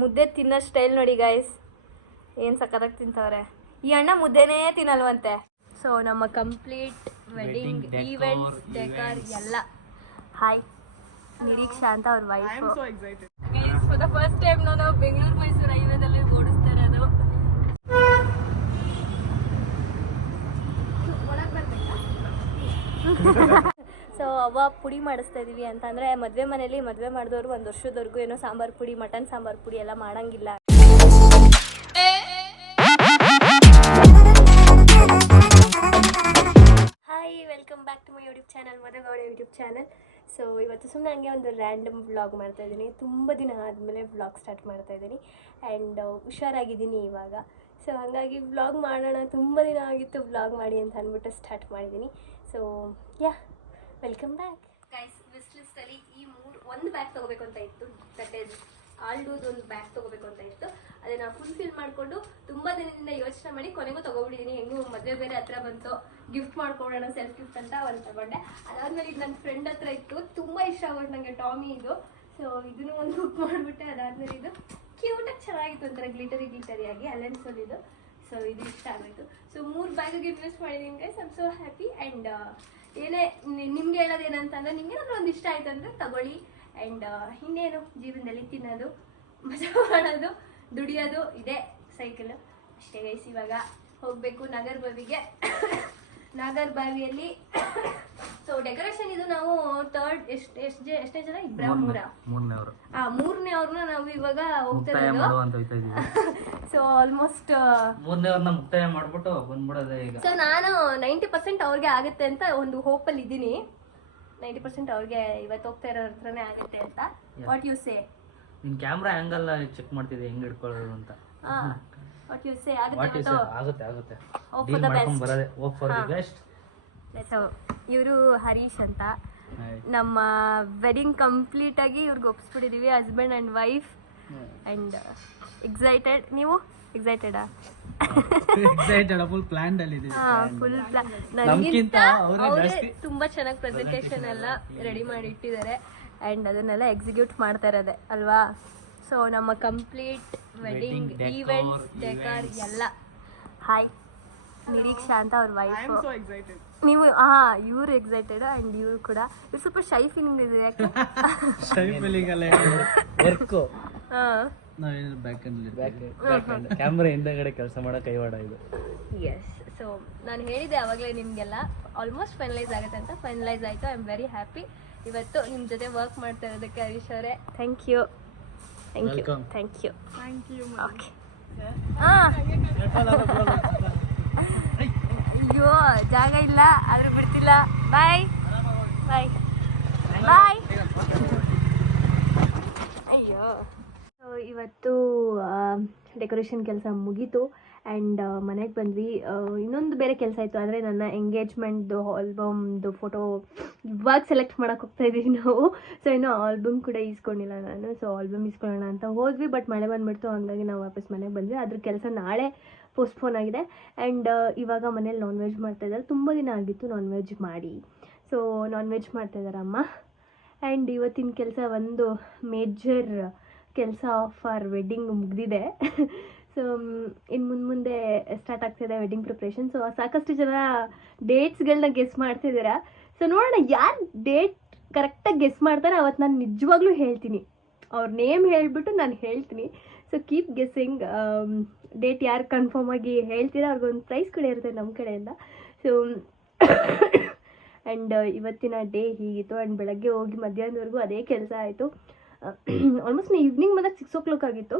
ಮುದ್ದೆ ತಿನ್ನೋ ಸ್ಟೈಲ್ ನೋಡಿ ಗಾಯ್ಸ್, ಏನು ಸಕ್ಕತ್ತಾಗಿ ತಿಂತವ್ರೆ. ಈ ಅಣ್ಣ ಮುದ್ದೆನೇ ತಿನ್ನಲ್ವಂತೆ. ಸೊ ನಮ್ಮ ಕಂಪ್ಲೀಟ್ ವೆಡ್ಡಿಂಗ್ ಈವೆಂಟ್ ಡೆಕಾರ್ ಎಲ್ಲ. ಹಾಯ್, ನಿರೀಕ್ಷಾ ಅಂತ ಅವ್ರ wife. For the first time ನಾನು ಬೆಂಗಳೂರು ಮೈಸೂರು ಹೈವೇದಲ್ಲಿ ಓಡಿಸ್ತಾ ಇರೋದು. ಸೊ ಅವ್ವ ಪುಡಿ ಮಾಡಿಸ್ತಾ ಇದೀವಿ ಅಂತ ಅಂದರೆ ಮದುವೆ ಮನೇಲಿ ಮದುವೆ ಮಾಡಿದವರು 1 ವರ್ಷದವರೆಗೂ ಏನೋ ಸಾಂಬಾರು ಪುಡಿ, ಮಟನ್ ಸಾಂಬಾರು ಪುಡಿ ಎಲ್ಲ ಮಾಡಂಗಿಲ್ಲ. Hi, welcome back to my YouTube channel, Madhu Gowda YouTube channel. So ಇವತ್ತು ಸುಮ್ಮನೆ ಹಂಗೆ ಒಂದು ರ್ಯಾಂಡಮ್ ವ್ಲಾಗ್ ಮಾಡ್ತಾಯಿದ್ದೀನಿ. ತುಂಬ ದಿನ ಆದಮೇಲೆ ವ್ಲಾಗ್ ಸ್ಟಾರ್ಟ್ ಮಾಡ್ತಾಯಿದ್ದೀನಿ ಆ್ಯಂಡ್ ಹುಷಾರಾಗಿದ್ದೀನಿ ಇವಾಗ. ಸೊ ಹಾಗಾಗಿ ವ್ಲಾಗ್ ಮಾಡೋಣ, ತುಂಬ ದಿನ ಆಗಿತ್ತು ವ್ಲಾಗ್ ಮಾಡಿ ಅಂತ ಅಂದ್ಬಿಟ್ಟು ಸ್ಟಾರ್ಟ್ ಮಾಡಿದ್ದೀನಿ. So yeah, welcome back guys. Wish ಲಿಸ್ಟಲ್ಲಿ ಈ ಒಂದು ಬ್ಯಾಗ್ ತೊಗೋಬೇಕು ಅಂತ ಇತ್ತು, ದಟ್ ಈಸ್ ಆಲ್ಡೂದು ಒಂದು ಬ್ಯಾಗ್ ತೊಗೋಬೇಕು ಅಂತ ಇತ್ತು. ಅದನ್ನು ಫುಲ್ಫಿಲ್ ಮಾಡಿಕೊಂಡು ತುಂಬ ದಿನದಿಂದ ಯೋಚನೆ ಮಾಡಿ ಕೊನೆಗೂ ತೊಗೊಬಿಟ್ಟಿದ್ದೀನಿ. ಹೆಂಗೂ ಮದುವೆ ಬೇರೆ ಹತ್ರ ಬಂತು, ಗಿಫ್ಟ್ ಮಾಡ್ಕೊಳ್ಳೋಣ, ಸೆಲ್ಫ್ ಗಿಫ್ಟ್ ಅಂತ ಒಂದು ತಗೊಂಡೆ. ಅದಾದಮೇಲೆ ಇದು ನನ್ನ ಫ್ರೆಂಡ್ ಹತ್ರ ಇತ್ತು, ತುಂಬ ಇಷ್ಟ ಆಗೋದು ನನಗೆ ಟಾಮಿ ಇದು. ಸೊ ಇದನ್ನು ಒಂದು ಬುಕ್ ಮಾಡಿಬಿಟ್ಟೆ. ಅದಾದಮೇಲೆ ಇದು ಕ್ಯೂಟಾಗಿ ಚೆನ್ನಾಗಿತ್ತು, ಒಂಥರ ಗ್ಲಿಟರಿ ಆಗಿ ಅಲೆನ್ಸೋಲಿದು. ಸೊ ಇದು ಇಷ್ಟ ಆಗೋಯ್ತು. ಸೊ 3 ಬ್ಯಾಗಿಗೆ ಇನ್ವೆಸ್ಟ್ ಮಾಡಿದ್ದೀನಿ guys. I am so happy. And ಏನೇ ನಿಮ್ಗೆ ಹೇಳೋದೇನಂತಂದರೆ, ನಿಮ್ಗೇನಾದ್ರೂ ಒಂದು ಇಷ್ಟ ಆಯಿತು ಅಂದರೆ ತಗೊಳ್ಳಿ. ಆ್ಯಂಡ್ ಇನ್ನೇನು ಜೀವನದಲ್ಲಿ ತಿನ್ನೋದು, ಮಜಾ ಮಾಡೋದು, ದುಡಿಯೋದು ಇದೆ ಸೈಕಲ್ ಅಷ್ಟೇ ಗೈಸ್. ಇವಾಗ ಹೋಗಬೇಕು ನಾಗರಬಾವಿಗೆ. ನಾಗರಬಾವಿಯಲ್ಲಿ ಸೊ ಡೆಕೋರೇಷನ್ ಇದು ನಾವು ಎಷ್ಟೇ ಜನ ಮೂರನೇ ಅವ್ರನ್ನ ನಾವು ಇವಾಗ ಹೋಗ್ತಾ ಇರೋದು. ಸೊ ಆಲ್ಮೋಸ್ಟ್ ಮುಕ್ತಾಯ ಮಾಡ್ಬಿಟ್ಟು ಬಂದ್ಬಿಡೋದೇ ಈಗ. ಸೊ ನಾನು 90% ಅವ್ರಿಗೆ ಆಗುತ್ತೆ ಅಂತ ಒಂದು ಹೋಪಲ್ಲಿ ಇದ್ದೀನಿ. 90% ಅವ್ರಿಗೆ ಇವತ್ತು ಹೋಗ್ತಾ ಇರೋ ಹತ್ರನೇ ಆಗುತ್ತೆ ಅಂತ. What you say? ನಿನ್ ಕ್ಯಾಮ್ರಾ ಆಂಗಲ್ ಚೆಕ್ ಮಾಡ್ತಿದ್ದೆ ಹೆಂಗ್ ಇಟ್ಕೊಳ್ಳೋದು ಅಂತ. What you say? ಆಗುತ್ತೆ ಬರದೆ. Hope for the best. So ಇವರು ಹರೀಶ್ ಅಂತ. ನಮ್ಮ ವೆಡ್ಡಿಂಗ್ ಕಂಪ್ಲೀಟ್ ಆಗಿ ಇವ್ರಿಗೆ ಒಪ್ಪಿಸ್ಬಿಟ್ಟಿದೀವಿ, husband and wife. And excited. ನೀವು ಎಕ್ಸೈಟೆಡಾ? ಫುಲ್ ಪ್ಲಾನ್ ಅಲ್ಲಿ ಫುಲ್ ನನಗಿಂತ ಅವರೇ ತುಂಬಾ ಚೆನ್ನಾಗಿ ಪ್ರೆಸೆಂಟೇಷನ್ ಎಲ್ಲ ರೆಡಿ ಮಾಡಿ ಇಟ್ಟಿದ್ದಾರೆ ಆ್ಯಂಡ್ ಅದನ್ನೆಲ್ಲ ಎಕ್ಸಿಕ್ಯೂಟ್ ಮಾಡ್ತಾ ಇರೋದೆ ಅಲ್ವಾ. ಸೊ ನಮ್ಮ ಕಂಪ್ಲೀಟ್ ವೆಡ್ಡಿಂಗ್ ಈವೆಂಟ್ ಡೆಕಾರ್ ಎಲ್ಲ. ಹಾಯ್, ನಿರೀಕ್ಷಾ ಅಂತ ಅವ್ರ ವೈಫ್. ನೀವು ಇವ್ರು ಎಕ್ಸೈಟೆಡ್ ಆ್ಯಂಡ್ ಇವ್ರು ಕೂಡ. ಇವ್ರು ಸ್ವಲ್ಪ ಶೈ ಫೀಲಿಂಗ್ ಇದೆ. ಯಾಕೆ? ಕ್ಯಾಮ್ರಾ ಹಿಂದಗಡೆ ಕೆಲಸ ಮಾಡೋ ಕೈವಾಡ ಇದು. ಎಸ್. ಸೊ ನಾನು ಹೇಳಿದೆ ಆವಾಗಲೇ ನಿಮಗೆಲ್ಲ ಆಲ್ಮೋಸ್ಟ್ ಫೈನಲೈಸ್ ಆಗುತ್ತೆ ಅಂತ. ಫೈನಲೈಸ್ ಆಯಿತು. ಐ ಆಮ್ ವೆರಿ ಹ್ಯಾಪಿ ಇವತ್ತು ನಿಮ್ಮ ಜೊತೆ ವರ್ಕ್ ಮಾಡ್ತಾ ಇರೋದಕ್ಕೆ ಹರೀಶ್ ಅವರೇ. Thank you. ಓಕೆ. ಅಯ್ಯೋ ಜಾಗ ಇಲ್ಲ ಆದರೂ ಬಿಡ್ತಿಲ್ಲ. ಬಾಯ್. ಅಯ್ಯೋ. ಸೊ ಇವತ್ತು ಡೆಕೋರೇಷನ್ ಕೆಲಸ ಮುಗೀತು ಆ್ಯಂಡ್ ಮನೆಗೆ ಬಂದ್ವಿ. ಇನ್ನೊಂದು ಬೇರೆ ಕೆಲಸ ಇತ್ತು, ಅಂದರೆ ನನ್ನ ಎಂಗೇಜ್ಮೆಂಟ್ದು ಆಲ್ಬಮ್ದು ಫೋಟೋ ಇವಾಗ ಸೆಲೆಕ್ಟ್ ಮಾಡೋಕೆ ಹೋಗ್ತಾ ಇದ್ದೀವಿ ನಾವು. ಸೊ ಇನ್ನೂ ಆಲ್ಬಮ್ ಕೂಡ ಈಸ್ಕೊಂಡಿಲ್ಲ ನಾನು. ಸೊ ಆಲ್ಬಮ್ ಈಸ್ಕೊಳ್ಳೋಣ ಅಂತ ಹೋದ್ವಿ, ಬಟ್ ಮಳೆ ಬಂದುಬಿಡ್ತು. ಹಾಗಾಗಿ ನಾವು ವಾಪಸ್ ಮನೆಗೆ ಬಂದ್ವಿ. ಅದ್ರ ಕೆಲಸ ನಾಳೆ ಪೋಸ್ಟ್ಪೋನ್ ಆಗಿದೆ. ಆ್ಯಂಡ್ ಇವಾಗ ಮನೇಲಿ ನಾನ್ ವೆಜ್ ಮಾಡ್ತಾಯಿದ್ದಾರೆ. ತುಂಬ ದಿನ ಆಗಿತ್ತು ನಾನ್ ವೆಜ್ ಮಾಡಿ. ಸೊ ನಾನ್ ವೆಜ್ ಮಾಡ್ತಾಯಿದ್ದಾರೆ ಅಮ್ಮ. ಆ್ಯಂಡ್ ಇವತ್ತಿನ ಕೆಲಸ ಒಂದು ಮೇಜರ್ ಕೆಲಸ ಫಾರ್ ವೆಡ್ಡಿಂಗ್ ಮುಗಿದಿದೆ. ಸೊ ಇನ್ನು ಮುಂದೆ ಸ್ಟಾರ್ಟ್ ಆಗ್ತಿದೆ ವೆಡ್ಡಿಂಗ್ ಪ್ರಿಪ್ರೇಷನ್. ಸೊ ಸಾಕಷ್ಟು ಜನ ಡೇಟ್ಸ್ಗಳನ್ನ ಗೆಸ್ ಮಾಡ್ತಿದ್ದೀರಾ. ಸೊ ನೋಡೋಣ ಯಾರು ಡೇಟ್ ಕರೆಕ್ಟಾಗಿ ಗೆಸ್ ಮಾಡ್ತಾರೆ ಅವತ್ತು ನಾನು ನಿಜವಾಗ್ಲೂ ಹೇಳ್ತೀನಿ. ಅವ್ರ ನೇಮ್ ಹೇಳಿಬಿಟ್ಟು ನಾನು ಹೇಳ್ತೀನಿ. So keep guessing. ಡೇಟ್ ಯಾರು ಕನ್ಫರ್ಮ್ ಆಗಿ ಹೇಳ್ತೀರಾ ಅವ್ರಿಗೊಂದು ಪ್ರೈಸ್ ಕೂಡ ಇರುತ್ತೆ ನಮ್ಮ ಕಡೆಯಿಂದ. ಸೊ ಆ್ಯಂಡ್ ಇವತ್ತಿನ ಡೇ ಹೀಗಿತ್ತು. ಆ್ಯಂಡ್ ಬೆಳಗ್ಗೆ ಹೋಗಿ ಮಧ್ಯಾಹ್ನದವರೆಗೂ ಅದೇ ಕೆಲಸ ಆಯಿತು. ಆಲ್ಮೋಸ್ಟ್ ಈವ್ನಿಂಗ್ ಬಂದಾಗ 6 o'clock ಆಗಿತ್ತು.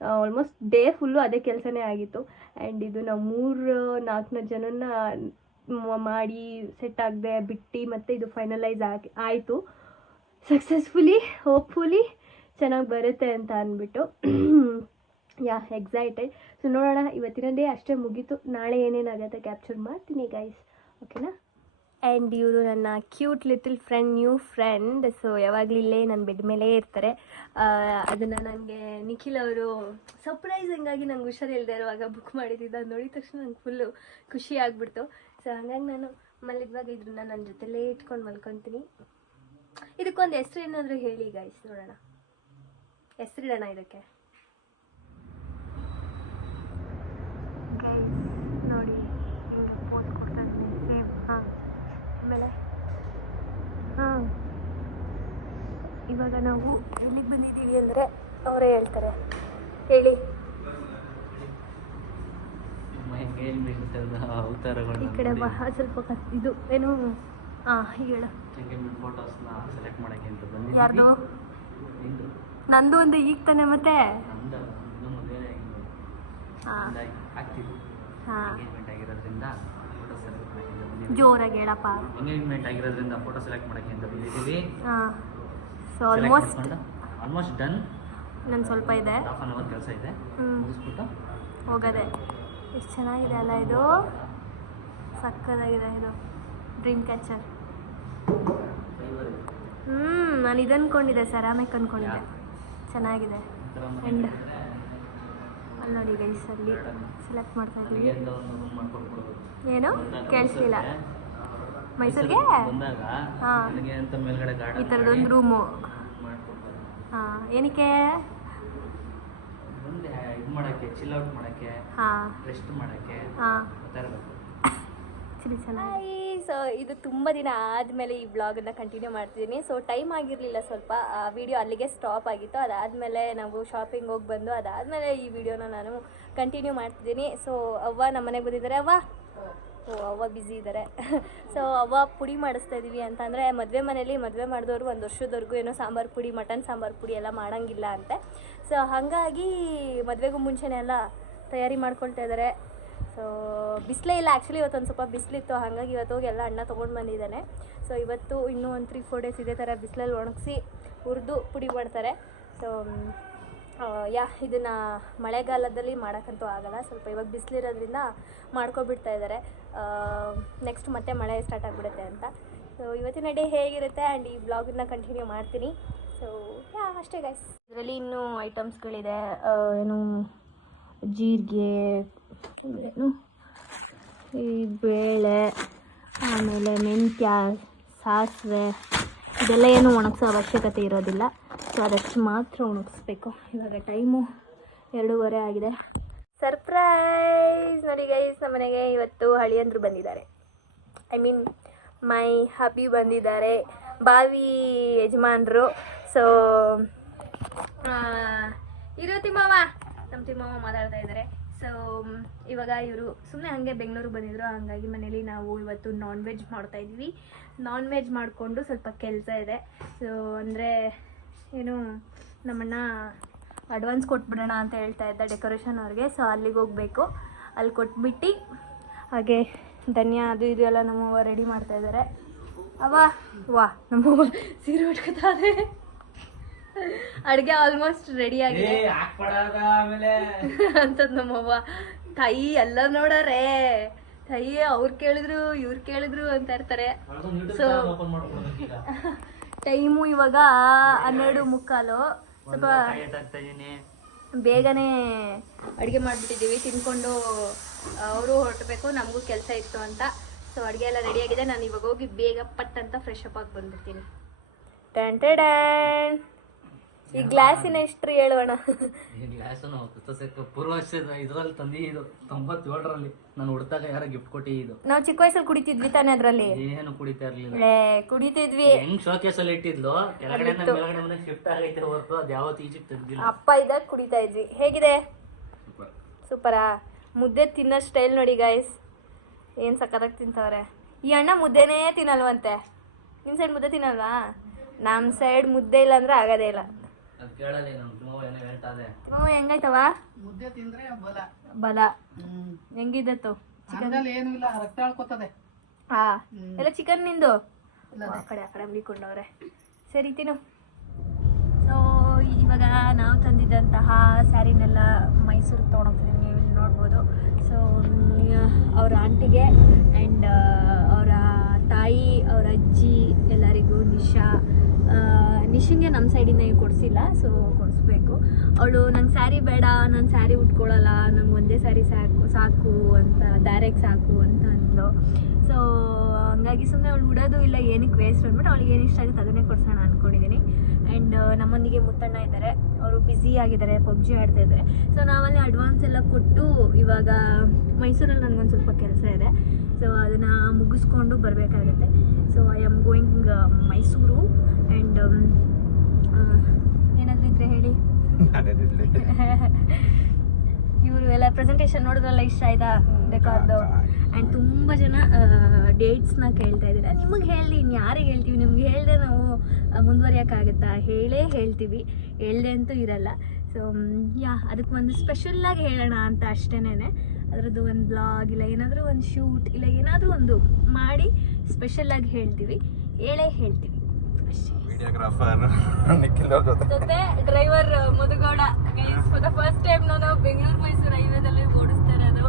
ಆಲ್ಮೋಸ್ಟ್ ಡೇ ಫುಲ್ಲು ಅದೇ ಕೆಲಸನೇ ಆಗಿತ್ತು. ಆ್ಯಂಡ್ ಇದು ನಾವು 3-4 ಜನನ ಮಾಡಿ ಸೆಟ್ ಆಗದೆ ಬಿಟ್ಟು ಮತ್ತೆ ಇದು ಫೈನಲೈಸ್ ಆಯಿತು ಸಕ್ಸಸ್ಫುಲಿ. ಹೋಪ್ಫುಲಿ ಚೆನ್ನಾಗಿ ಬರುತ್ತೆ ಅಂತ ಅಂದ್ಬಿಟ್ಟು ಯಾ ಎಕ್ಸೈಟೆಡ್. ಸೊ ನೋಡೋಣ, ಇವತ್ತಿನ ಡೇ ಅಷ್ಟೇ ಮುಗೀತು. ನಾಳೆ ಏನೇನಾಗುತ್ತೆ ಕ್ಯಾಪ್ಚರ್ ಮಾಡ್ತೀನಿ ಗೈಸ್, ಓಕೆನಾ. ಆ್ಯಂಡ್ ಇವರು ನನ್ನ cute little friend, new friend. So ಯಾವಾಗಲೂ ಇಲ್ಲೇ ನನ್ನ ಬೆಡ್ ಮೇಲೇ ಇರ್ತಾರೆ. ಅದನ್ನು ನನಗೆ ನಿಖಿಲ್ ಅವರು ಸರ್ಪ್ರೈಸಿಂಗಾಗಿ ನಂಗೆ ಹುಷಾರಿಲ್ಲದೆ ಇರುವಾಗ ಬುಕ್ ಮಾಡಿದ್ದಿದ್ದು. ಅದು ನೋಡಿದ ತಕ್ಷಣ ನಂಗೆ ಫುಲ್ಲು ಖುಷಿ ಆಗಿಬಿಡ್ತು. ಸೊ ಹಾಗಾಗಿ ನಾನು ಮಲಗಿದಾಗ ಇದನ್ನ ನನ್ನ ಜೊತೆಲೇ ಇಟ್ಕೊಂಡು ಮಲ್ಕೊತೀನಿ. ಇದಕ್ಕೊಂದು ಹೆಸ್ರು ಏನಾದರೂ ಹೇಳಿ ಗೈಸ್, ನೋಡೋಣ ಹೆಸ್ರಿಡೋಣ ಇದಕ್ಕೆ. ಪೋಸ್ ಕೊಡ್ತಾ ಇದ್ದೀನಿ ಸೇಮ್. ಹಾಂ, ಆಮೇಲೆ ಹಾಂ, ಇವಾಗ ನಾವು ಎಲ್ಲಿಗೆ ಬಂದಿದ್ದೀವಿ ಅಂದರೆ ಅವರೇ ಹೇಳ್ತಾರೆ. ಹೇಳಿ. ಈ ಕಡೆ ಸ್ವಲ್ಪ ಇದು ಏನು ಹೇಳು. ಫೋಟೋಸ್ನ ಸೆಲೆಕ್ಟ್ ಮಾಡೋಕ್ಕೆ ಅಂತ ಯಾರ್ದು? ಬಂದಿದ್ದು. ನಂದು ಒಂದು ಈಗ ತಾನೆ ಮತ್ತೆ. ಎಂಗೇಜ್ಮೆಂಟ್ ಆಗಿರೋದ್ರಿಂದ ಫೋಟೋ ಸೆಲೆಕ್ಟ್ ಮಾಡೋಕ್ಕೆ ಅಂತ ಬಂದಿದ್ದೀವಿ. ಜೋರಾಗಿ ಹೇಳಪ್ಪ. ಎಂಗೇಜ್ಮೆಂಟ್ ಆಗಿರೋದ್ರಿಂದ ಫೋಟೋ ಸೆಲೆಕ್ಟ್ ಮಾಡೋಕ್ಕೆ ಅಂತ ಬಂದಿದ್ದೀವಿ. So almost done. ಇನ್ನೊಂದು ಸ್ವಲ್ಪ ಇದೆ, ಹಾಫ್ ಆನ್ ಅವರ್ ಕೆಲಸ ಇದೆ, ಮುಗಿಸ್ಬಿಟ್ಟು ಹೋಗೋದೆ. ಎಷ್ಟು ಚೆನ್ನಾಗಿದೆ ಅಲ್ಲ ಇದು, ಸಕ್ಕದಾಗಿದೆ ಇದು ಡ್ರೀಮ್ ಕ್ಯಾಚರ್. ನಾನು ಇದು ಅಂದ್ಕೊಂಡಿದ್ದೆ, ಸೆರಾಮಿಕ್ ಅಂದ್ಕೊಂಡಿದ್ದೆ. ಚೆನ್ನಾಗಿದೆ. ಆ್ಯಂಡ್ ಅಲ್ಲಿ ನೋಡಿ ಗೈಸ್, ಅಲ್ಲಿ ಸೆಲೆಕ್ಟ್ ಮಾಡ್ತಾ ಇದ್ದೀವಿ. ಏನು ಕೇಳಿಸ್ಲಿಲ್ಲ? ಮೈಸೂರಿಗೆ ಹಾಂ, ಈ ಥರದೊಂದು ರೂಮು. ಹಾಂ, ಏನಕ್ಕೆ? ಇದು ಮಾಡೋಕ್ಕೆ, ಚಿಲ್ ಔಟ್ ಮಾಡೋಕ್ಕೆ, ಹಾಂ, ರೆಸ್ಟ್ ಮಾಡೋಕ್ಕೆ. ಹಾಂ, ಗೊತ್ತಾಗಬೇಕು. ಚೆನ್ನಾಗಿ. ಸೊ ಇದು ತುಂಬ ದಿನ ಆದಮೇಲೆ ಈ ವ್ಲಾಗನ್ನು ಕಂಟಿನ್ಯೂ ಮಾಡ್ತಿದ್ದೀನಿ. ಸೊ ಟೈಮ್ ಆಗಿರಲಿಲ್ಲ, ಸ್ವಲ್ಪ ವಿಡಿಯೋ ಅಲ್ಲಿಗೆ ಸ್ಟಾಪ್ ಆಗಿತ್ತು. ಅದಾದಮೇಲೆ ನಾವು ಶಾಪಿಂಗ್ ಹೋಗಿ ಬಂದು ಅದಾದಮೇಲೆ ಈ ವಿಡಿಯೋನ ನಾನು ಕಂಟಿನ್ಯೂ ಮಾಡ್ತಿದ್ದೀನಿ. ಸೊ ಅವ್ವ ನಮ್ಮ ಮನೆಗೆ ಬಂದಿದ್ದಾರೆ. ಅವ್ವ ಬ್ಯುಸಿ ಇದ್ದಾರೆ. ಸೊ ಅವ್ವ ಪುಡಿ ಮಾಡಿಸ್ತಾ ಇದ್ದೀವಿ. ಅಂತಂದರೆ ಮದುವೆ ಮನೇಲಿ ಮದುವೆ ಮಾಡಿದವರು 1 ವರ್ಷದವರೆಗೂ ಏನೋ ಸಾಂಬಾರು ಪುಡಿ, ಮಟನ್ ಸಾಂಬಾರು ಪುಡಿ ಎಲ್ಲ ಮಾಡೋಂಗಿಲ್ಲ ಅಂತೆ. ಸೊ ಹಾಗಾಗಿ ಮದುವೆಗೂ ಮುಂಚೆನೇ ಎಲ್ಲ ತಯಾರಿ ಮಾಡ್ಕೊಳ್ತಾ ಇದ್ದಾರೆ. ಸೊ ಬಿಸಿಲೇ ಇಲ್ಲ ಆ್ಯಕ್ಚುಲಿ, ಇವತ್ತೊಂದು ಸ್ವಲ್ಪ ಬಿಸಿಲಿತ್ತು, ಹಾಗಾಗಿ ಇವತ್ತು ಹೋಗಿ ಎಲ್ಲ ಅಣ್ಣ ತೊಗೊಂಡು ಬಂದಿದ್ದಾನೆ. ಸೊ ಇವತ್ತು ಇನ್ನೂ ಒಂದು 3-4 ಡೇಸ್ ಇದೇ ಥರ ಬಿಸಿಲಲ್ಲಿ ಒಣಗಿಸಿ ಹುರಿದು ಪುಡಿ ಮಾಡ್ತಾರೆ. ಸೊ ಇದನ್ನು ಮಳೆಗಾಲದಲ್ಲಿ ಮಾಡೋಕ್ಕಂತೂ ಆಗೋಲ್ಲ, ಸ್ವಲ್ಪ ಇವಾಗ ಬಿಸಿಲಿರೋದ್ರಿಂದ ಮಾಡ್ಕೊಬಿಡ್ತಾ ಇದ್ದಾರೆ. ನೆಕ್ಸ್ಟ್ ಮತ್ತೆ ಮಳೆ ಸ್ಟಾರ್ಟ್ ಆಗಿಬಿಡುತ್ತೆ ಅಂತ. ಸೊ ಇವತ್ತಿನ ಡೇ ಹೇಗಿರುತ್ತೆ ಆ್ಯಂಡ್ ಈ ಬ್ಲಾಗನ್ನ ಕಂಟಿನ್ಯೂ ಮಾಡ್ತೀನಿ. ಸೊ ಅಷ್ಟೇ ಗೈಸ್. ಇದರಲ್ಲಿ ಇನ್ನೂ ಐಟಮ್ಸ್ಗಳಿದೆ, ಏನು ಜೀರಿಗೆ, ಏನು ಈ ಬೇಳೆ, ಆಮೇಲೆ ಮೆಂತ್ಯ, ಸಾಸಿವೆ, ಇದೆಲ್ಲ ಏನು ಒಣಗಿಸೋ ಅವಶ್ಯಕತೆ ಇರೋದಿಲ್ಲ. ಸೊ ಅದಷ್ಟು ಮಾತ್ರ ಒಣಗಿಸ್ಬೇಕು. ಇವಾಗ ಟೈಮು 2:15 ಆಗಿದೆ. ಸರ್ಪ್ರೈಸ್ ನೋಡಿ ಗೈಸ್, ನಮ್ಮ ಮನೆಗೆ ಇವತ್ತು ಹಳಿಯಂದ್ರು ಬಂದಿದ್ದಾರೆ. ಐ ಮೀನ್ ಮೈ ಹಬ್ಬಿ ಬಂದಿದ್ದಾರೆ, ಬಾವಿ ಯಜಮಾನರು. ಸೊ ಇರೋ ತಿಮ್ಮವ್ವ, ನಮ್ಮ ತಿಮ್ಮವ್ವ ಮಾತಾಡ್ತಾ ಇದ್ದಾರೆ. ಸೊ ಇವಾಗ ಇವರು ಸುಮ್ಮನೆ ಹಾಗೆ ಬೆಂಗಳೂರಿಗೆ ಬಂದಿದ್ರು, ಹಾಗಾಗಿ ಮನೇಲಿ ನಾವು ಇವತ್ತು ನಾನ್ ವೆಜ್ ಮಾಡ್ತಾಯಿದ್ವಿ. ನಾನ್ ವೆಜ್ ಮಾಡಿಕೊಂಡು ಸ್ವಲ್ಪ ಕೆಲಸ ಇದೆ. ಸೊ ಅಂದರೆ ಏನು, ನಮ್ಮಣ್ಣ ಅಡ್ವಾನ್ಸ್ ಕೊಟ್ಬಿಡೋಣ ಅಂತ ಹೇಳ್ತಾ ಇದ್ದ ಡೆಕೋರೇಷನ್ ಅವ್ರಿಗೆ. ಸೊ ಅಲ್ಲಿಗೆ ಹೋಗಬೇಕು, ಅಲ್ಲಿ ಕೊಟ್ಬಿಟ್ಟು ಹಾಗೆ ಧನ್ಯ ಅದು ಇದು ಎಲ್ಲ ನಮ್ಮವ್ವ ರೆಡಿ ಮಾಡ್ತಾಯಿದ್ದಾರೆ. ವಾ ನಮ್ಮವ್ವ ಸೀರೆ ಉಟ್ಕೊತಾರೆ. ಅಡುಗೆ ಆಲ್ಮೋಸ್ಟ್ ರೆಡಿ ಆಗಿದೆ ಅಂತದ್ ನಮ್ಮವ್ವ. ತಾಯಿ ಎಲ್ಲ ನೋಡಾರೆ, ತಾಯಿ ಅವ್ರು ಕೇಳಿದ್ರು ಇವ್ರು ಕೇಳಿದ್ರು ಅಂತ ಇರ್ತಾರೆ. ಸೊ ಟೈಮು ಇವಾಗ 12:15. ಸ್ವಲ್ಪ ಬೇಗನೆ ಅಡುಗೆ ಮಾಡಿಬಿಟ್ಟಿದ್ದೀವಿ, ತಿನ್ಕೊಂಡು ಅವರು ಹೊರಟಬೇಕು, ನಮಗೂ ಕೆಲಸ ಇತ್ತು ಅಂತ. ಸೊ ಅಡುಗೆ ಎಲ್ಲ ರೆಡಿಯಾಗಿದೆ. ನಾನು ಇವಾಗ ಹೋಗಿ ಬೇಗ ಪಟ್ ಅಂತ ಫ್ರೆಶ್ ಅಪ್ ಆಗಿ ಬಂದ್ಬಿಡ್ತೀನಿ. ಟನ್ ಈ ಗ್ಲಾಸಿನ ಎಷ್ಟು ಹೇಳೋಣ. ಈ ಗ್ಲಾಸು ನಾವು ಪೂರ್ವರ್ಷದ ಇದರಲ್ಲಿ ತಂದಿದ್ದು 97ರಲ್ಲಿ ನಾನು ಹುಡ್ತಾಗ ಯಾರೋ ಗಿಫ್ಟ್ ಕೊಟ್ಟಿದ್ದು. ನಾವು ಚಿಕ್ಕ ವಯಸ್ಸಲ್ಲಿ ಕುಡಿತಿದ್ವಿ ತಾನೆ, ಅದ್ರಲ್ಲಿ ಏನು ಕುಡಿತಾ ಇರ್ಲಿಲ್ಲ. ಕುಡಿತಿದ್ವಿ. ಹೆಂಗ್ ಶೋಕೇಸ್ ಅಲ್ಲಿ ಇಟ್ಟಿದ್ಲು, ಕೆಳಗಡೆ ಮೇಲ್ಗಡೆ ಶಿಫ್ಟ್ ಆಗೈತೆ ಹೊರತು ಅದು ಯಾವತ್ತು ಈಜಿಗೆ ತೆಗ್ದಿಲ್ಲ. ಅಪ್ಪ ಇದ್ದಾಗ ಕುಡಿತಾ ಇದ್ವಿ. ಹೇಗಿದೆ? ಸೂಪರಾ. ಮುದ್ದೆ ತಿನ್ನೋ ಸ್ಟೈಲ್ ನೋಡಿ ಗೈಸ್, ಏನು ಸಕ್ಕತ್ತಾಗಿ ತಿಂತವ್ರೆ. ಈ ಅಣ್ಣ ಮುದ್ದೆನೇ ತಿನ್ನಲ್ವಂತೆ. ನಿಮ್ಮ ಸೈಡ್ ಮುದ್ದೆ ತಿನ್ನಲ್ವಾ? ನಮ್ಮ ಸೈಡ್ ಮುದ್ದೆ ಇಲ್ಲ ಅಂದ್ರೆ ಆಗೋದೇ ಇಲ್ಲ. ಹೆಂಗಾಯ್ತವ ಮುದ್ದೆ ತಿಂದ್ರೆ ಬಲ ಬಲ? ಹೆಂಗಿದ್ದತ್ತು? ಏನು ಇಲ್ಲ, ರಕ್ತ ಹೇಳ್ಕೊತದೆ. ಎಲ್ಲ ಚಿಕನ್ ನಿಂದು ಆ ಕಡೆ ಬಿಡಿಕೊಂಡವ್ರೆ. ಸರಿ ತಿನ್ನು. ಸೊ ಇವಾಗ ನಾವು ತಂದಿದ್ದಂತಹ ಸ್ಯಾರಿನೆಲ್ಲ ಮೈಸೂರಿಗೆ ತೊಗೊಂಡೋಗ್ತಿದ್ದೀವಿ, ನೀವು ಇಲ್ಲಿ ನೋಡ್ಬೋದು. ಸೊ ಅವ್ರ ಆಂಟಿಗೆ ಆ್ಯಂಡ್ ಅವರ ತಾಯಿ, ಅವ್ರ ಅಜ್ಜಿ ಎಲ್ಲರಿಗೂ, ನಿಶಿಂಗೆ ನಮ್ಮ ಸೈಡಿಂದ ಏನು ಕೊಡಿಸಿಲ್ಲ. ಸೊ ಕೊಡಿಸ್ಬೇಕು. ಅವಳು ನಂಗೆ ಸ್ಯಾರಿ ಬೇಡ, ನಾನು ಸ್ಯಾರಿ ಉಟ್ಕೊಳ್ಳಲ್ಲ, ನಂಗೆ ಒಂದೇ ಸ್ಯಾರಿ ಸಾಕು ಅಂತ, ಡೈರೆಕ್ಟ್ ಸಾಕು ಅಂತ ಅಂದ್ಲು. ಸೊ ಹಂಗಾಗಿ ಸುಮ್ಮನೆ ಅವಳು ಉಡೋದು ಇಲ್ಲ, ಏನಕ್ಕೆ ವೇಸ್ಟ್ ಅಂದ್ಬಿಟ್ಟು ಅವಳಿಗೆ ಏನು ಇಷ್ಟ ಆಗುತ್ತೆ ಅದನ್ನೇ ಕೊಡ್ಸೋಣ ಅಂದ್ಕೊಂಡಿದ್ದೀನಿ. ಆ್ಯಂಡ್ ನಮ್ಮೊಂದಿಗೆ ಮುತ್ತಣ್ಣ ಇದ್ದಾರೆ, ಅವರು ಬ್ಯುಸಿ ಆಗಿದ್ದಾರೆ, ಪಬ್ಜಿ ಆಡ್ತಾ ಇದ್ದಾರೆ. ಸೊ ನಾವಲ್ಲಿ ಅಡ್ವಾನ್ಸ್ ಎಲ್ಲ ಕೊಟ್ಟು ಇವಾಗ ಮೈಸೂರಲ್ಲಿ ನನಗೊಂದು ಸ್ವಲ್ಪ ಕೆಲಸ ಇದೆ, ಸೊ ಅದನ್ನು ಮುಗಿಸ್ಕೊಂಡು ಬರಬೇಕಾಗತ್ತೆ. So I am going Mysuru. And ಏನಾದರೂ ಇದ್ರೆ ಹೇಳಿ. ಇವರು ಎಲ್ಲ ಪ್ರೆಸೆಂಟೇಷನ್ ನೋಡಿದ್ರಲ್ಲ, ಇಷ್ಟ ಆಯ್ತಾ ಡೆಕಾರ್ದು? ಆ್ಯಂಡ್ ತುಂಬ ಜನ ಡೇಟ್ಸ್ನ ಕೇಳ್ತಾ ಇದ್ದೀರಾ. ನಿಮಗೆ ಹೇಳಿ, ಇನ್ನು ಯಾರಿಗೆ ಹೇಳ್ತೀವಿ? ನಿಮ್ಗೆ ಹೇಳಿದೆ ನಾವು ಮುಂದುವರಿಯೋಕ್ಕಾಗತ್ತಾ? ಹೇಳ್ತೀವಿ, ಹೇಳ್ದೆ ಅಂತೂ ಇರಲ್ಲ. ಸೊ ಅದಕ್ಕೆ ಒಂದು ಸ್ಪೆಷಲ್ಲಾಗಿ ಹೇಳೋಣ ಅಂತ ಅಷ್ಟೇನೆ. ಅದರದ್ದು ಒಂದು ಬ್ಲಾಗ್ ಇಲ್ಲ ಏನಾದರೂ ಒಂದು ಶೂಟ್ ಇಲ್ಲ ಏನಾದರೂ ಒಂದು ಮಾಡಿ ಸ್ಪೆಷಲ್ಲಾಗಿ ಹೇಳ್ತೀವಿ ಅಷ್ಟೇ. ಜೊತೆ driver Madhu Gowda. For the first time ನಾನು ಬೆಂಗಳೂರು ಮೈಸೂರು ಹೈವೇದಲ್ಲಿ ಓಡಿಸ್ತಾ ಇರೋದು.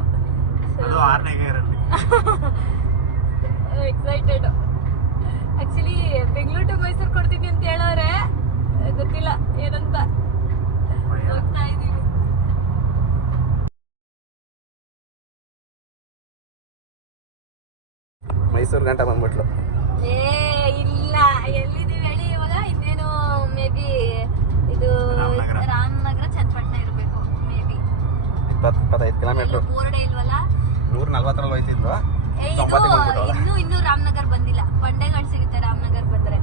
Excited. Actually Bengaluru to Mysuru ಕೊಡ್ತೀನಿ ಅಂತ ಹೇಳೋರೆ, ಗೊತ್ತಿಲ್ಲ ಏನಂತ. ಹೋಗ್ತಾ ಇದ್ದೀವಿ. ಮೈಸೂರು ಗಂಟ ಬಂದ್ಬಿಟ್ಲು. ಇಲ್ಲ, ಎಲ್ಲಿದ್ದೀವಿ ಹೇಳಿ ಇವಾಗ? ಇನ್ನೇನು ಮೇ ಬಿ ಇದು ರಾಮನಗರ ಚನ್ನಪಟ್ಟಣ ಇರಬೇಕು. May be 20-25 kilometre. ಬೋರ್ಡೆ ಇಲ್ವಲ್ಲ? 140ರಲ್ಲಿ ಹೋಯ್ತಿದ್ವು. ಇನ್ನೂ ರಾಮನಗರ್ ಬಂದಿಲ್ಲ. ಬಂಡೆಗಳು ಸಿಗುತ್ತೆ ರಾಮನಗರ್ ಬಂದ್ರೆ.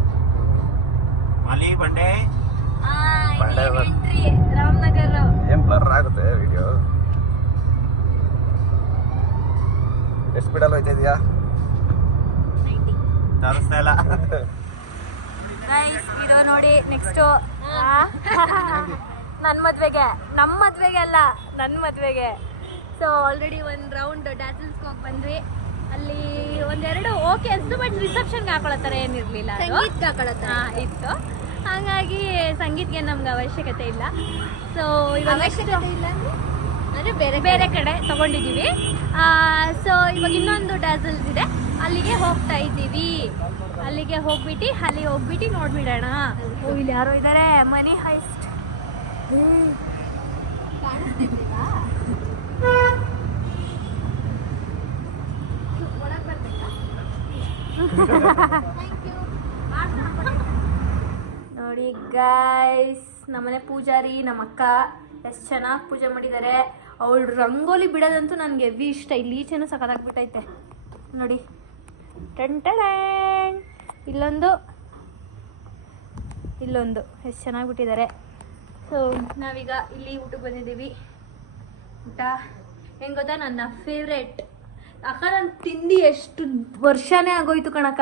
ಎಂಟ್ರಿ ರಾಮನಗರ್. ಏನ್ ಬ್ಲರ್ ಆಗುತ್ತೆ ವಿಡಿಯೋ. ಎಷ್ಟು ಸ್ಪೀಡಲ್ಲಿ ಹೋಯ್ತಾ ಇದೆಯಾ? 90. ತೋರಿಸ್ತಾ ಇಲ್ಲ. ಇದು ನೋಡಿ ನೆಕ್ಸ್ಟು ನನ್ನ ಮದುವೆಗೆ, ನಮ್ಮ ಮದುವೆಗೆ ಅಲ್ಲ, ನನ್ನ ಮದುವೆಗೆ. ಸೊ ಆಲ್ರೆಡಿ ಒಂದು ರೌಂಡ್ ಡ್ಯಾಸಲ್ಸ್ಗೆ ಹೋಗಿ ಬಂದ್ವಿ. ಅಲ್ಲಿ ಒಂದೆರಡು ಓಕೆ ಅನಿಸ್ತು, ಬಟ್ ರಿಸೆಪ್ಷನ್ಗೆ ಹಾಕೊಳತ್ತಾರೆ ಏನಿರಲಿಲ್ಲ, ಸಂಗೀತ್ಗೆ ಹಾಕೊಳತ್ತಾರೆ ಇತ್ತು. ಹಾಗಾಗಿ ಸಂಗೀತ್ಗೆ ನಮ್ಗೆ ಅವಶ್ಯಕತೆ ಇಲ್ಲ. ಸೊ ಇವಾಗ ಅವಶ್ಯಕತೆ ಇಲ್ಲ ಅಂದರೆ ಬೇರೆ ಕಡೆ ತೊಗೊಂಡಿದ್ದೀವಿ. ಸೊ ಇವಾಗ ಇನ್ನೊಂದು ಡ್ಯಾಸಲ್ಸ್ ಇದೆ, ಅಲ್ಲಿಗೆ ಹೋಗ್ತಾ ಇದ್ದೀವಿ. ಅಲ್ಲಿಗೆ ಹೋಗ್ಬಿಟ್ಟು ನೋಡ್ಬಿಡೋಣ. ಇಲ್ಲಿ ಯಾರೋ ಇದ್ದಾರೆ, ಮನಿ ಹೈಸ್ಟ್. ನೋಡಿ ಗೈಸ್, ನಮ್ಮನೆ ಪೂಜಾರಿ ನಮ್ಮ ಅಕ್ಕ ಎಷ್ಟು ಚೆನ್ನಾಗಿ ಪೂಜೆ ಮಾಡಿದ್ದಾರೆ. ಅವಳು ರಂಗೋಲಿ ಬಿಡೋದಂತೂ ನನಗೆ ಹೆವಿ ಇಷ್ಟ. ಇಲ್ಲಿ ಈಚೆನೂ ಸಖತ್ತಾಗ್ಬಿಟ್ಟೈತೆ ನೋಡಿ. ಟನ್ ಇಲ್ಲೊಂದು ಎಷ್ಟು ಚೆನ್ನಾಗಿ ಬಿಟ್ಟಿದ್ದಾರೆ. ಸೊ ನಾವೀಗ ಇಲ್ಲಿ ಊಟಕ್ಕೆ ಬಂದಿದ್ದೀವಿ. ಊಟ ಹೆಂಗೆ ಗೊತ್ತಾ, ನನ್ನ ಫೇವ್ರೇಟ್. ಅಕ್ಕ ನಾನು ತಿಂದು ಎಷ್ಟು ವರ್ಷನೇ ಆಗೋಯ್ತು ಕಣಕ್ಕ.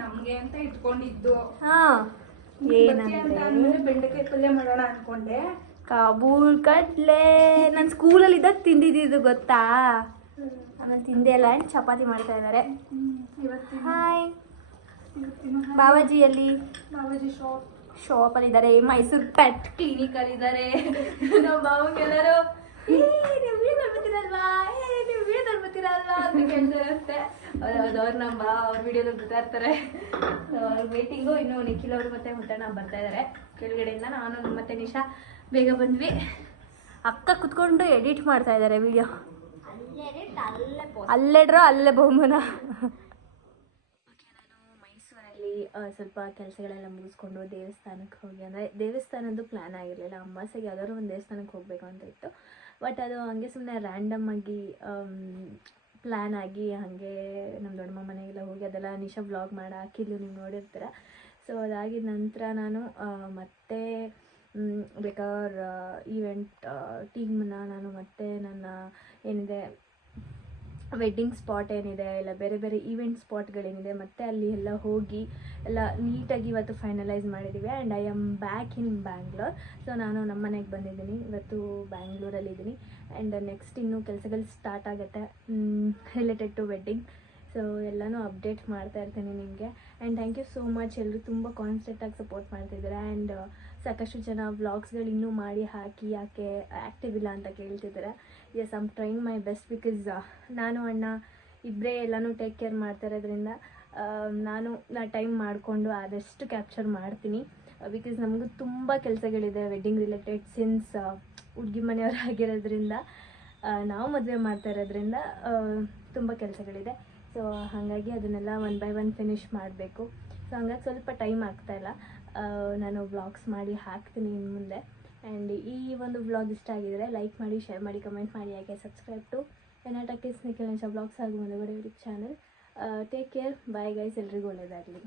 ನಮ್ಗೆ ಅಂತ ಇಟ್ಕೊಂಡಿದ್ದು. ಹಾಂ, ಏನಂದ್ರೆ ಬೆಂಡೆಕಾಯಿ ಪಲ್ಯ ಮಾಡೋಣ ಅನ್ಕೊಂಡೆ. ಕಾಬೂಲ್ ಕಡ್ಲೆ ನಾನು ಸ್ಕೂಲಲ್ಲಿ ಇದ್ದಾಗ ತಿಂದಿದ್ದು ಗೊತ್ತಾ. ಆಮೇಲೆ ತಿಂದೆ ಅಲ್ಲ. ಆ್ಯಂಡ್ ಚಪಾತಿ ಮಾಡ್ತಾ ಇದ್ದಾರೆ. ಹಾಯ್ ಬಾವಾಜಿಯಲ್ಲಿ ಶಾಪಲ್ಲಿ ಇದ್ದಾರೆ. ಮೈಸೂರು ಪೆಟ್ ಕ್ಲಿನಿಕಲ್ಲಿದ್ದಾರೆ. ನಮ್ಮ ಬಾವಂಗೆಲ್ಲರೂ ನೀವು ವಿಡಿಯೋ ಬರ್ತೀರಲ್ವಾ ಅಂತ ಕೇಳ್ತಾರಂತೆ. ಅವ್ರು ನಮ್ಮ ಅವ್ರ ವಿಡಿಯೋದಲ್ಲಿ ಬರ್ತಾ ಇರ್ತಾರೆ. ಅವ್ರ ವೇಟಿಂಗು. ಇನ್ನು ನಿಖಿಲ್ ಅವರು ಮತ್ತೆ ಹುಟ್ಟಣ್ಣ ಬರ್ತಾ ಇದ್ದಾರೆ ಕೆಳಗಡೆಯಿಂದ. ನಾನು ಮತ್ತೆ ನಿಶಾ ಬೇಗ ಬಂದ್ವಿ. ಅಕ್ಕ ಕುತ್ಕೊಂಡು ಎಡಿಟ್ ಮಾಡ್ತಾ ಇದ್ದಾರೆ ವಿಡಿಯೋ. ಅಲ್ಲೆಡ್ರೋ ಅಲ್ಲೇ ಬಹುಮಾನ. ನಾನು ಮೈಸೂರಲ್ಲಿ ಸ್ವಲ್ಪ ಕೆಲಸಗಳೆಲ್ಲ ಮುಗಿಸ್ಕೊಂಡು ದೇವಸ್ಥಾನಕ್ಕೆ ಹೋಗಿ, ಅಂದರೆ ದೇವಸ್ಥಾನದ್ದು ಪ್ಲ್ಯಾನ್ ಆಗಿರಲಿಲ್ಲ. ಅಮಾವಾಸ್ಯೆಗೆ ಯಾವ್ದಾದ್ರು ಒಂದು ದೇವಸ್ಥಾನಕ್ಕೆ ಹೋಗಬೇಕು ಅಂತ ಇತ್ತು. ಬಟ್ ಅದು ಹಂಗೆ ಸುಮ್ಮನೆ ರ್ಯಾಂಡಮ್ ಆಗಿ ಪ್ಲ್ಯಾನ್ ಆಗಿ ಹಾಗೆ ನಮ್ಮ ದೊಡ್ಡಮ್ಮ ಮನೆಗೆಲ್ಲ ಹೋಗಿ ಅದೆಲ್ಲ ನಿಶಾ ವ್ಲಾಗ್ ಮಾಡಿ ಹಾಕಿದ್ಲು, ನೀವು ನೋಡಿರ್ತೀರ. ಸೊ ಅದಾಗಿದ ನಂತರ ನಾನು ಮತ್ತೆ ಬೇಕಾದ್ರೆ ಈವೆಂಟ್ ಟೀಮ್ನ ನಾನು ಮತ್ತೆ ನನ್ನ ಏನಿದೆ ವೆಡ್ಡಿಂಗ್ ಸ್ಪಾಟ್ ಏನಿದೆ, ಇಲ್ಲ ಬೇರೆ ಬೇರೆ ಈವೆಂಟ್ ಸ್ಪಾಟ್ಗಳೇನಿದೆ, ಮತ್ತು ಅಲ್ಲಿ ಎಲ್ಲ ಹೋಗಿ ಎಲ್ಲ ನೀಟಾಗಿ ಇವತ್ತು ಫೈನಲೈಸ್ ಮಾಡಿದ್ದೀವಿ. And I am back in Bangalore. So ನಾನು ನಮ್ಮ ಮನೆಗೆ ಬಂದಿದ್ದೀನಿ, ಇವತ್ತು ಬ್ಯಾಂಗ್ಳೂರಲ್ಲಿದ್ದೀನಿ. ಆ್ಯಂಡ್ ನೆಕ್ಸ್ಟ್ ಇನ್ನೂ ಕೆಲಸಗಳು ಸ್ಟಾರ್ಟ್ ಆಗುತ್ತೆ ರಿಲೇಟೆಡ್ ಟು ವೆಡ್ಡಿಂಗ್. ಸೊ ಎಲ್ಲನೂ ಅಪ್ಡೇಟ್ ಮಾಡ್ತಾ ಇರ್ತೀನಿ ನಿಮಗೆ. And thank you so much, ಎಲ್ಲರೂ ತುಂಬ ಕಾನ್ಸ್ಟೆಂಟಾಗಿ ಸಪೋರ್ಟ್ ಮಾಡ್ತಿದ್ದಾರೆ. ಆ್ಯಂಡ್ ಸಾಕಷ್ಟು ಜನ ವ್ಲಾಗ್ಸ್ಗಳು ಇನ್ನೂ ಮಾಡಿ ಹಾಕಿ ಯಾಕೆ ಆ್ಯಕ್ಟಿವ್ ಇಲ್ಲ ಅಂತ ಕೇಳ್ತಿದ್ದಾರೆ. Yes, I'm trying my best. Because ನಾನು ಅಣ್ಣ ಇಬ್ಬರೇ ಎಲ್ಲನೂ ಟೇಕ್ ಕೇರ್ ಮಾಡ್ತಾ ಇರೋದ್ರಿಂದ ನಾನು ಟೈಮ್ ಮಾಡಿಕೊಂಡು ಆದಷ್ಟು ಕ್ಯಾಪ್ಚರ್ ಮಾಡ್ತೀನಿ. ಬಿಕಾಸ್ ನಮಗೂ ತುಂಬ ಕೆಲಸಗಳಿದೆ ವೆಡ್ಡಿಂಗ್ ರಿಲೇಟೆಡ್. ಸಿನ್ಸ್ ಹುಡುಗಿ ಮನೆಯವರಾಗಿರೋದ್ರಿಂದ, ನಾವು ಮದುವೆ ಮಾಡ್ತಾ ಇರೋದ್ರಿಂದ ತುಂಬ ಕೆಲಸಗಳಿದೆ. ಸೊ ಹಾಗಾಗಿ ಅದನ್ನೆಲ್ಲ ಒನ್ ಬೈ ಒನ್ ಫಿನಿಷ್ ಮಾಡಬೇಕು. ಸೊ ಹಂಗಾಗಿ ಸ್ವಲ್ಪ ಟೈಮ್ ಆಗ್ತಾಯಿಲ್ಲ. ನಾನು ವ್ಲಾಗ್ಸ್ ಮಾಡಿ ಹಾಕ್ತೀನಿ ಇನ್ನು ಮುಂದೆ. ಆ್ಯಂಡ್ ಈ ಒಂದು ವ್ಲಾಗ್ ಇಷ್ಟ ಆಗಿದರೆ ಲೈಕ್ ಮಾಡಿ, ಶೇರ್ ಮಾಡಿ, ಕಮೆಂಟ್ ಮಾಡಿ, ಹಾಗೆ ಸಬ್ಸ್ಕ್ರೈಬ್ ಟು ಎನಾಟಕಿಸ್ ನಿಖಿಲ್ ವ್ಲಾಗ್ಸ್ ಹಾಗೂ ಮುಂದಗಡೆ YouTube channel. Take care, bye guys, ಎಲ್ರಿಗೂ ಒಳ್ಳೆಯದಾಗಲಿ.